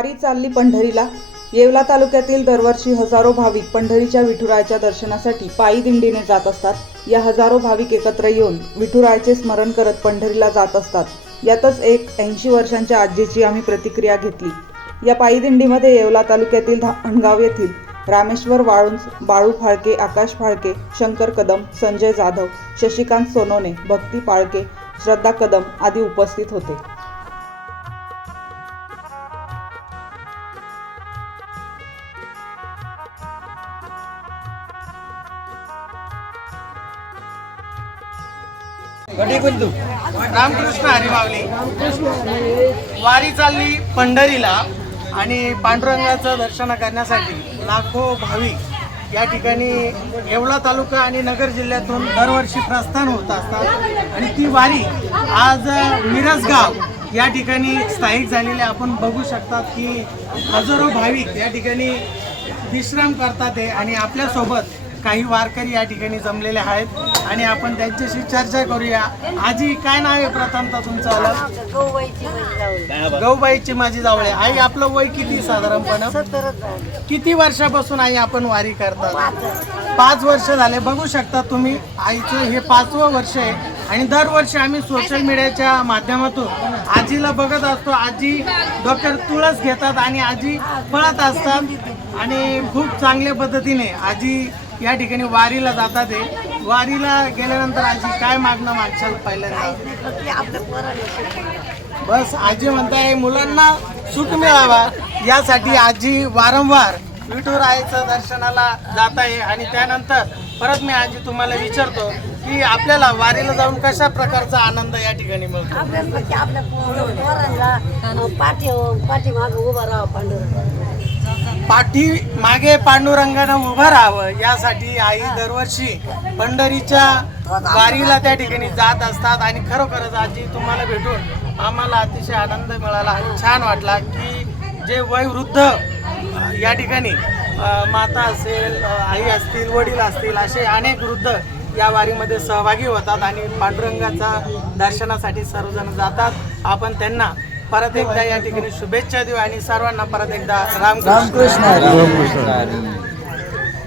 वारी चालली पंढरीला। येवला तालुक्यातील दरवर्षी हजारो भाविक पंढरीच्या विठुरायाच्या दर्शनासाठी पायी दिंडीने जात असतात। या हजारो भाविक एकत्र येऊन विठुरायाचे स्मरण करत पंढरीला जात असतात। यातच एक 80 वर्षांच्या आजीची आम्ही प्रतिक्रिया घेतली। या पायी दिंडीमध्ये येवला तालुक्यातील धामणगाव येथील रामेश्वर वाळुंज, बाळू फाळके, आकाश फाळके, शंकर कदम, संजय जाधव, शशिकांत सोनोने, भक्ती फाळके, श्रद्धा कदम आदी उपस्थित होते। रामकृष्ण हरी माऊली। वारी चालली पंढरीला आणि पांडुरंगाचं दर्शन करण्यासाठी लाखो भाविक या ठिकाणी येवला तालुका आणि नगर जिल्ह्यातून दरवर्षी प्रस्थान होत असतात आणि ती वारी आज मिरजगाव या ठिकाणी स्थायिक झालेली आपण बघू शकतात की हजारो भाविक या ठिकाणी विश्राम करतात आणि आपल्यासोबत काही वारकरी या ठिकाणी जमलेले आहेत आणि आपण त्यांच्याशी चर्चा करूया। आजी, काय नाव आहे प्रथमतः तुमचं? गौबाईची माझी जावळे। आई, आपलं वय किती साधारणपणे? किती वर्षापासून आई आपण वारी करतात? 5 वर्ष झाले। बघू शकता तुम्ही, आईचं हे 5वं वर्ष आहे आणि दरवर्षी आम्ही सोशल मीडियाच्या माध्यमातून आजीला बघत असतो। आजी डॉक्टर तुळस घेतात आणि आजी पळत असतात आणि खूप चांगल्या पद्धतीने आजी या ठिकाणी वारीला जातात। वारीला गेल्यानंतर आजी काय मागणं मागशाल पहिल्यांदा? बस आजी म्हणताय मुलांना सुख मिळावा यासाठी आजी वारंवार विठुरायाचं दर्शनाला जात आहे। आणि त्यानंतर परत मी आजी तुम्हाला विचारतो की आपल्याला वारीला जाऊन कशा प्रकारचा आनंद या ठिकाणी मिळतो? पाठी मागे पांडुरंगानं उभं राहावं यासाठी आई दरवर्षी पंढरीच्या वारीला त्या ठिकाणी जात असतात। आणि खरोखरच आजी तुम्हाला भेटून आम्हाला अतिशय आनंद मिळाला आणि छान वाटला की जे वयोवृद्ध या ठिकाणी माता असेल, आई असतील, वडील असतील, असे अनेक वृद्ध या वारीमध्ये सहभागी होतात आणि पांडुरंगाच्या दर्शनासाठी सर्वजण जातात। आपण त्यांना परत एकदा या ठिकाणी शुभेच्छा देऊ आणि सर्वांना परत एकदा रामकृष्ण हरी।